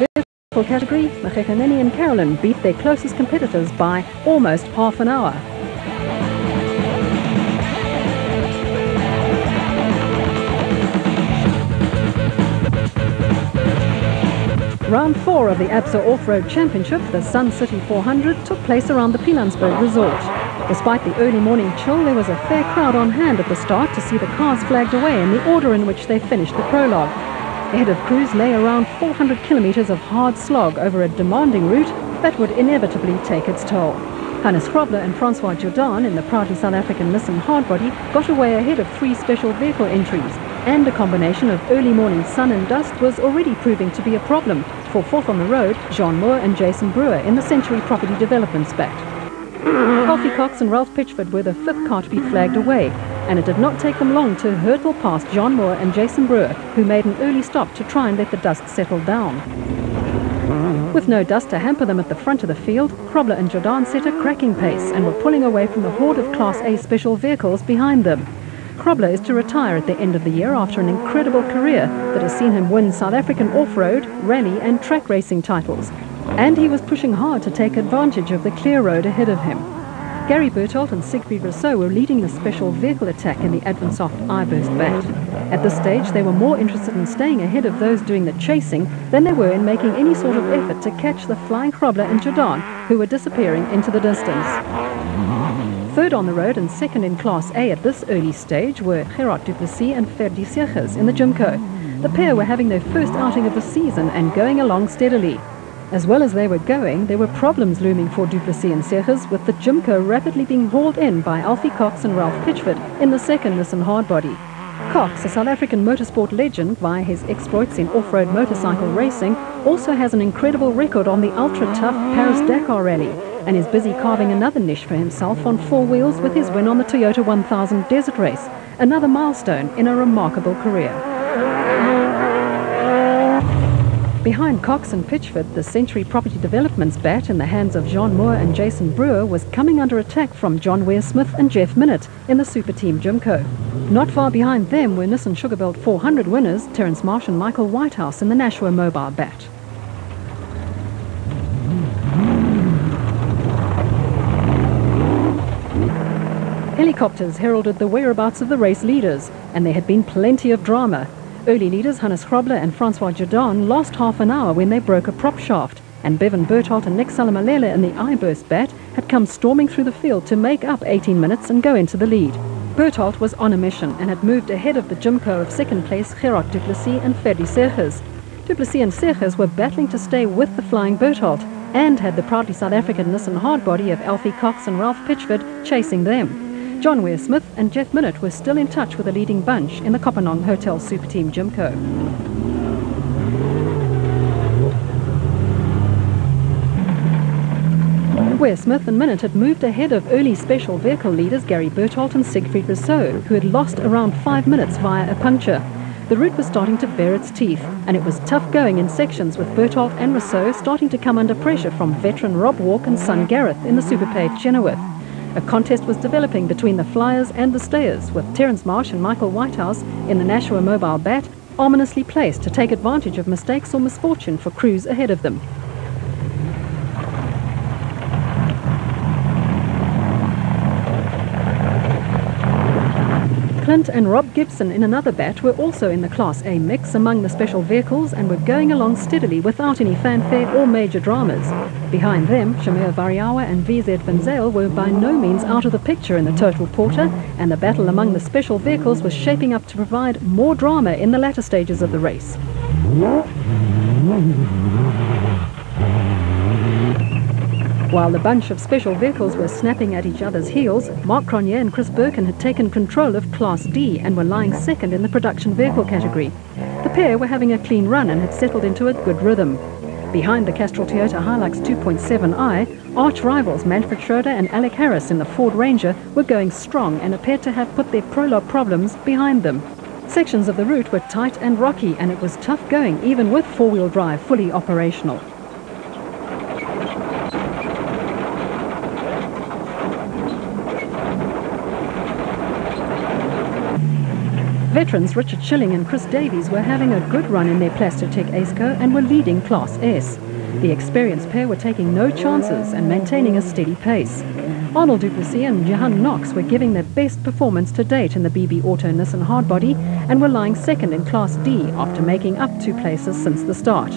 vehicle category, Magekaneni and Carolyn beat their closest competitors by almost half an hour. Round 4 of the ABSA Off-Road Championship, the Sun City 400, took place around the Pilansberg Resort. Despite the early morning chill, there was a fair crowd on hand at the start to see the cars flagged away in the order in which they finished the prologue. Ahead of crews lay around 400 kilometers of hard slog over a demanding route that would inevitably take its toll. Hannes Grobler and Francois Jordan in the proudly South African Nissan Hardbody got away ahead of 3 special vehicle entries, and a combination of early morning sun and dust was already proving to be a problem for fourth on the road, Jean Moore and Jason Brewer in the Century Property Development spat. Alfie Cox and Ralph Pitchford were the 5th car to be flagged away, and it did not take them long to hurtle past Jean Moore and Jason Brewer, who made an early stop to try and let the dust settle down. With no dust to hamper them at the front of the field, Grobler and Jordan set a cracking pace and were pulling away from the horde of Class A special vehicles behind them. Grobler is to retire at the end of the year after an incredible career that has seen him win South African off-road, rally and track racing titles. And he was pushing hard to take advantage of the clear road ahead of him. Gary Berthold and Siegfried Rousseau were leading the special vehicle attack in the Advansoft iBurst bat. At this stage, they were more interested in staying ahead of those doing the chasing than they were in making any sort of effort to catch the flying Grobler and Jordan, who were disappearing into the distance. Third on the road and second in Class A at this early stage were Gerard du Plessis and Ferdi Seegers in the Jimco. The pair were having their first outing of the season and going along steadily. As well as they were going, there were problems looming for du Plessis and Seegers, with the Jimco rapidly being hauled in by Alfie Cox and Ralph Pitchford in the second Nissan Hardbody. Cox, a South African motorsport legend via his exploits in off-road motorcycle racing, also has an incredible record on the ultra-tough Paris-Dakar rally and is busy carving another niche for himself on 4 wheels with his win on the Toyota 1000 Desert Race, another milestone in a remarkable career. Behind Cox and Pitchford, the Century Property Development's bat in the hands of Jean Moore and Jason Brewer was coming under attack from John Ware-Smith and Jeff Minnett in the Super Team Jimco. Not far behind them were Nissan Sugarbelt 400 winners Terence Marsh and Michael Whitehouse in the Nashua Mobile bat. Helicopters heralded the whereabouts of the race leaders, and there had been plenty of drama. Early leaders Hannes Grobler and Francois Jordan lost half an hour when they broke a prop shaft, and Bevan Berthold and Nick Salamalela in the iBurst bat had come storming through the field to make up 18 minutes and go into the lead. Berthold was on a mission and had moved ahead of the Jimco of second place Gerard du Plessis and Ferdi Seegers. Du Plessis and Seegers were battling to stay with the flying Berthold and had the proudly South African Nissan Hardbody of Alfie Cox and Ralph Pitchford chasing them. John Ware-Smith and Jeff Minnett were still in touch with the leading bunch in the Kopanong Hotel Super Team Jimco. Ware-Smith and Minnett had moved ahead of early special vehicle leaders Gary Berthold and Siegfried Rousseau, who had lost around 5 minutes via a puncture. The route was starting to bare its teeth, and it was tough going in sections with Berthold and Rousseau starting to come under pressure from veteran Rob Walk and son Gareth in the Superpave Chenoweth. A contest was developing between the flyers and the stayers, with Terence Marsh and Michael Whitehouse in the Nashua Mobile bat ominously placed to take advantage of mistakes or misfortune for crews ahead of them. Clint and Rob Gibson in another bat were also in the Class A mix among the special vehicles and were going along steadily without any fanfare or major dramas. Behind them, Shamir Variawa and VZ Van Zyl were by no means out of the picture in the total porter, and the battle among the special vehicles was shaping up to provide more drama in the latter stages of the race. While the bunch of special vehicles were snapping at each other's heels, Mark Cronje and Chris Birkin had taken control of Class D and were lying second in the production vehicle category. The pair were having a clean run and had settled into a good rhythm. Behind the Castrol Toyota Hilux 2.7i, arch rivals Manfred Schroeder and Alec Harris in the Ford Ranger were going strong and appeared to have put their prologue problems behind them. Sections of the route were tight and rocky, and it was tough going even with four-wheel drive fully operational. Veterans Richard Schilling and Chris Davies were having a good run in their Plastic Ace-Co and were leading Class S. The experienced pair were taking no chances and maintaining a steady pace. Arnold du Plessis and Johan Knox were giving their best performance to date in the BB Auto Nissan Hardbody and were lying second in Class D after making up 2 places since the start.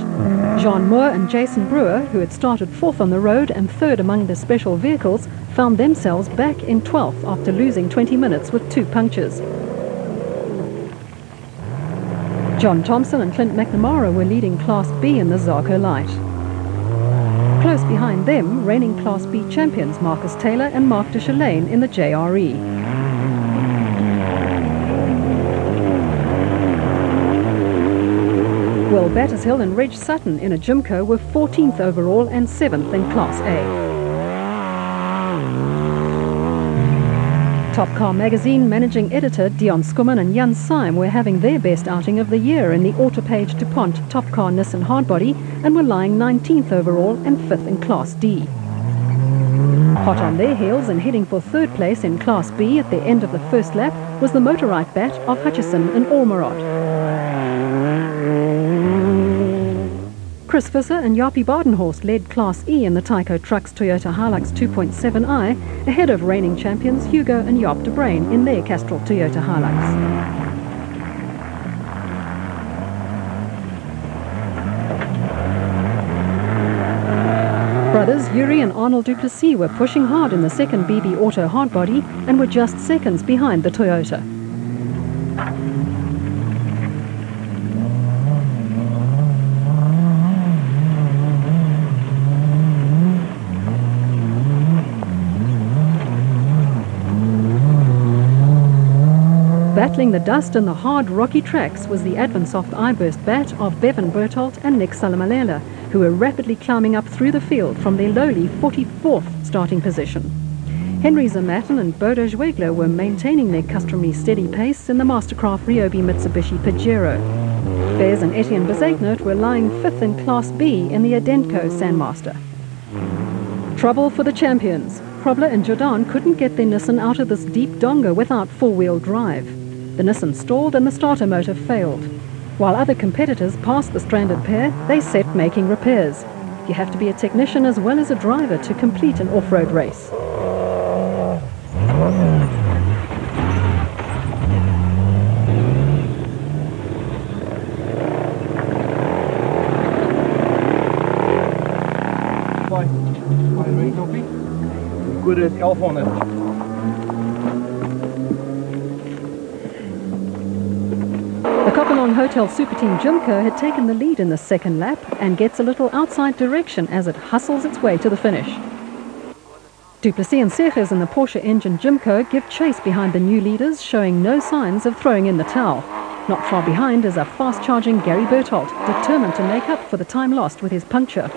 Jean Moore and Jason Brewer, who had started 4th on the road and 3rd among the special vehicles, found themselves back in 12th after losing 20 minutes with 2 punctures. John Thompson and Clint McNamara were leading Class B in the Zarco Light. Close behind them, reigning Class B champions Marcus Taylor and Mark de Chalane in the JRE. Will Battershill and Reg Sutton in a Jimco were 14th overall and 7th in Class A. Top Car magazine managing editor Dion Skumman and Jan Syme were having their best outing of the year in the Autopage DuPont Top Car Nissan Hardbody and were lying 19th overall and 5th in Class D. Hot on their heels and heading for 3rd place in Class B at the end of the first lap was the Motorite bat of Hutchison and Ormerod. Chris Visser and Jaapie Badenhorst led Class E in the Tyco Trucks Toyota Hilux 2.7i, ahead of reigning champions Hugo and Jaap de Bruin in their Castrol Toyota Hilux. Brothers Yuri and Arnold du Plessis were pushing hard in the second BB Auto Hardbody and were just seconds behind the Toyota. Battling the dust and the hard, rocky tracks was the Advansoft iBurst bat of Bevan Bertholdt and Nick Salamalela, who were rapidly climbing up through the field from their lowly 44th starting position. Henry Zamatin and Bodo Zwegler were maintaining their customary steady pace in the Mastercraft Ryobi Mitsubishi Pajero. Bez and Etienne Bezeiknout were lying 5th in Class B in the Adenco Sandmaster. Trouble for the champions. Krobler and Jordan couldn't get their Nissan out of this deep donga without four-wheel drive. The Nissan stalled and the starter motor failed. While other competitors passed the stranded pair, they set making repairs. You have to be a technician as well as a driver to complete an off-road race. Good as 1100. The Kopanong Hotel Super Team Jimco had taken the lead in the second lap and gets a little outside direction as it hustles its way to the finish. Du Plessis and Segers in the Porsche engine Jimco give chase behind the new leaders, showing no signs of throwing in the towel. Not far behind is a fast-charging Gary Bertholdt, determined to make up for the time lost with his puncture.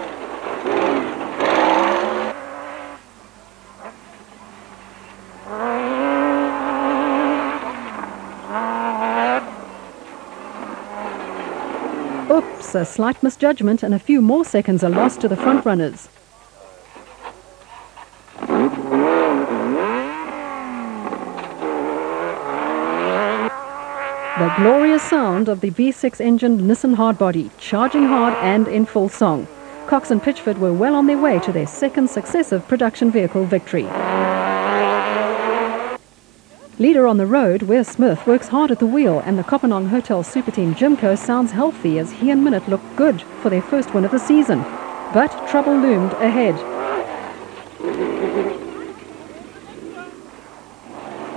Oops, a slight misjudgment and a few more seconds are lost to the front runners. The glorious sound of the V6-engined Nissan Hardbody, charging hard and in full song. Cox and Pitchford were well on their way to their second successive production vehicle victory. Leader on the road, Ware Smith, works hard at the wheel, and the Kopanong Hotel Super Team Jimco sounds healthy as he and Minute look good for their first win of the season. But trouble loomed ahead.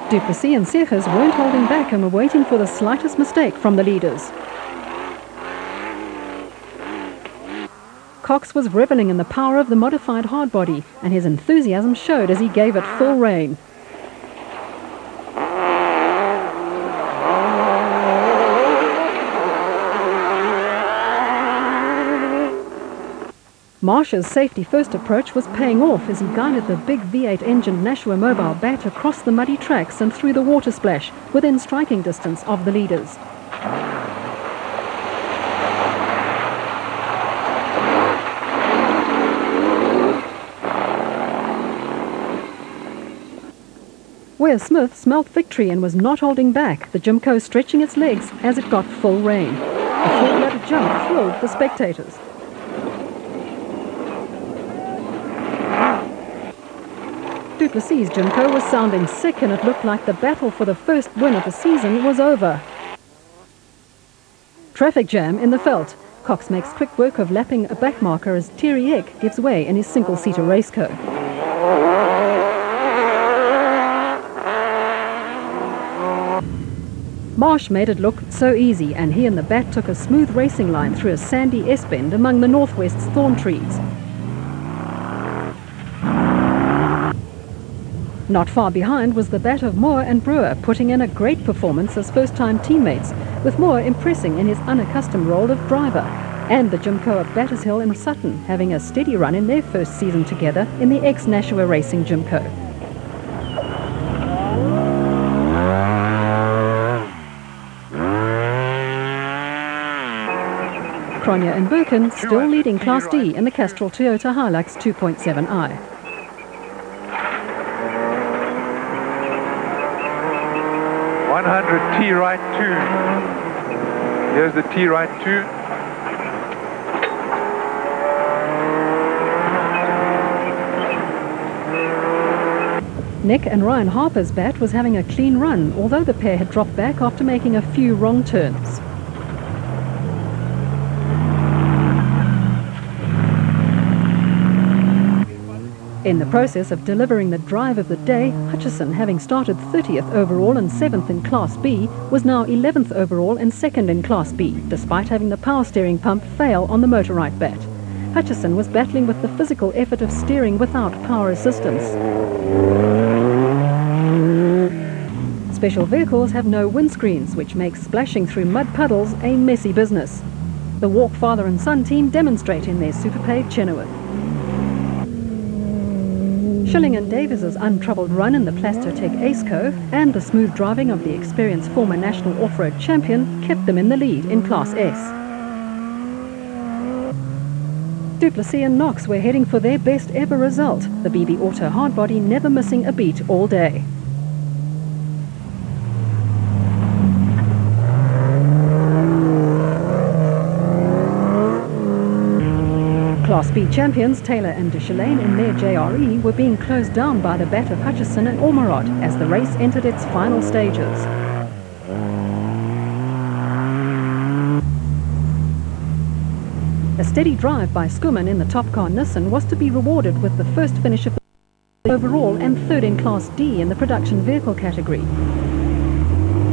Du Plessis and Segers weren't holding back and were waiting for the slightest mistake from the leaders. Cox was reveling in the power of the modified hardbody, and his enthusiasm showed as he gave it full rein. Marsh's safety-first approach was paying off as he guided the big V8-engined Nashua Mobile bat across the muddy tracks and through the water splash, within striking distance of the leaders. Ware Smith smelt victory and was not holding back, the Jimco stretching its legs as it got full rein. A full-blooded jump thrilled the spectators. Duplessis' Jimco was sounding sick and it looked like the battle for the first win of the season was over. Traffic jam in the veld. Cox makes quick work of lapping a backmarker as Thierry Eck gives way in his single-seater raceco. Marsh made it look so easy and he and the Bat took a smooth racing line through a sandy S-bend among the northwest's thorn trees. Not far behind was the Bat of Moore and Brewer, putting in a great performance as first-time teammates, with Moore impressing in his unaccustomed role of driver, and the Jimco of Battershill and Sutton having a steady run in their first season together in the ex-Nashua Racing Jimco. Cronje and Birkin still leading Class D in the Castrol Toyota Hilux 2.7i. T right 2. Here's the T right 2. Nick and Ryan Harper's Bat was having a clean run, although the pair had dropped back after making a few wrong turns. In the process of delivering the drive of the day, Hutchison, having started 30th overall and 7th in Class B, was now 11th overall and 2nd in Class B, despite having the power steering pump fail on the Motorite Bat. Hutchison was battling with the physical effort of steering without power assistance. Special vehicles have no windscreens, which makes splashing through mud puddles a messy business. The Walk father and son team demonstrate in their Superpaid Chenoweth. Schilling and Davies's untroubled run in the Plastotech Aceco and the smooth driving of the experienced former national off-road champion kept them in the lead in Class S. Duplessis and Knox were heading for their best ever result, the BB Auto hardbody never missing a beat all day. Class B champions Taylor and Deschelaine in their JRE were being closed down by the Bat of Hutchison and Ormerod as the race entered its final stages. A steady drive by Schoeman in the top car Nissan was to be rewarded with the first finish of the overall and 3rd in Class D in the production vehicle category.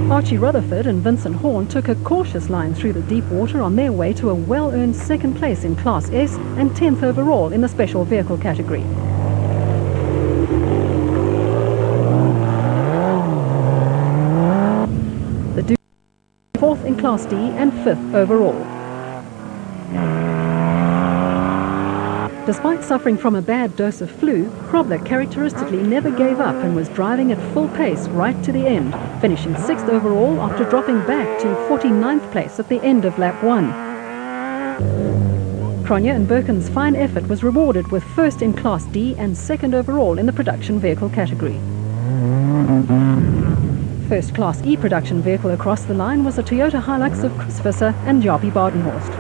Archie Rutherford and Vincent Horn took a cautious line through the deep water on their way to a well-earned 2nd place in Class S and 10th overall in the special vehicle category. The Duke 4th in Class D and 5th overall. Despite suffering from a bad dose of flu, Krobler characteristically never gave up and was driving at full pace right to the end, finishing 6th overall after dropping back to 49th place at the end of lap 1. Cronje and Birkin's fine effort was rewarded with 1st in Class D and 2nd overall in the production vehicle category. First Class E production vehicle across the line was a Toyota Hilux of Chris Visser and Jaapie Badenhorst.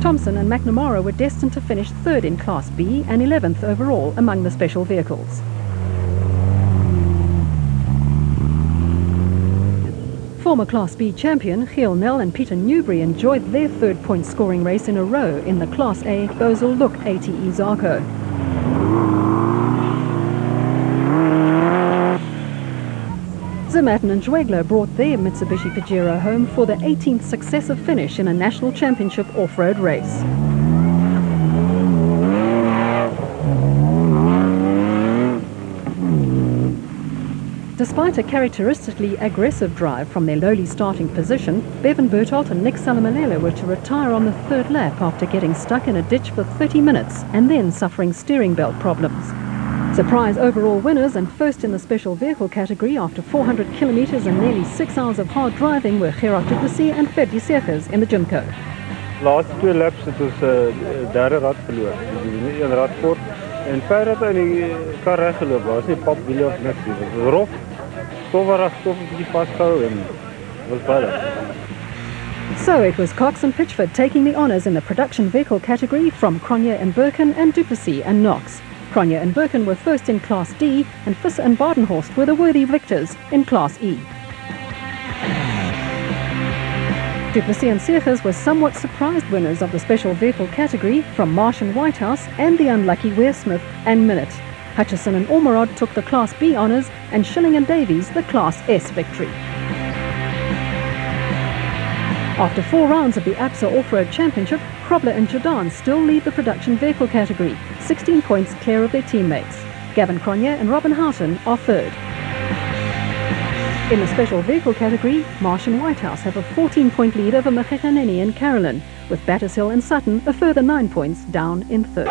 Thompson and McNamara were destined to finish 3rd in Class B and 11th overall among the special vehicles. Former Class B champion Giel Nel and Peter Newbury enjoyed their 3rd point scoring race in a row in the Class A Bosel Look ATE Zarco. Zimmerman and Schwegler brought their Mitsubishi Pajero home for the 18th successive finish in a national championship off-road race. Despite a characteristically aggressive drive from their lowly starting position, Bevan Berthold and Nick Salamalele were to retire on the 3rd lap after getting stuck in a ditch for 30 minutes and then suffering steering belt problems. Surprise overall winners and 1st in the special vehicle category after 400 kilometers and nearly 6 hours of hard driving were Gerard Duplessis and Ferdy Segers in the Jimco. Laaste 2 laps het ons derde rad verloor. Die een rad kort En feit dat hy die kar reggeloop, was nie pap wiele of niks nie. Dit was rof, stof was stof 'n bietjie vasgehou en was baie. So it was Cox and Pitchford taking the honours in the production vehicle category from Cronje and Birken and Duplessis and Knox. Cronje and Birken were first in Class D and Visser and Badenhorst were the worthy victors in Class E. Duplessis and Seegers were somewhat surprised winners of the special vehicle category from Marsh and Whitehouse and the unlucky Wearsmith and Minute. Hutchison and Ormerod took the Class B honours and Schilling and Davies the Class S victory. After 4 rounds of the ABSA Off-Road Championship, Krobler and Jordan still lead the production vehicle category, 16 points clear of their teammates. Gavin Cronje and Robin Houghton are third. In the special vehicle category, Marsh and Whitehouse have a 14-point lead over Machechaneni and Carolyn, with Battershill and Sutton a further 9 points down in third.